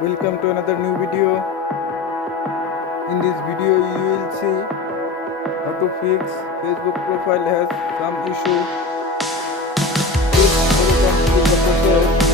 Welcome to another new video. In this video you will see how to fix Facebook profile has some issue. Please follow complete the process.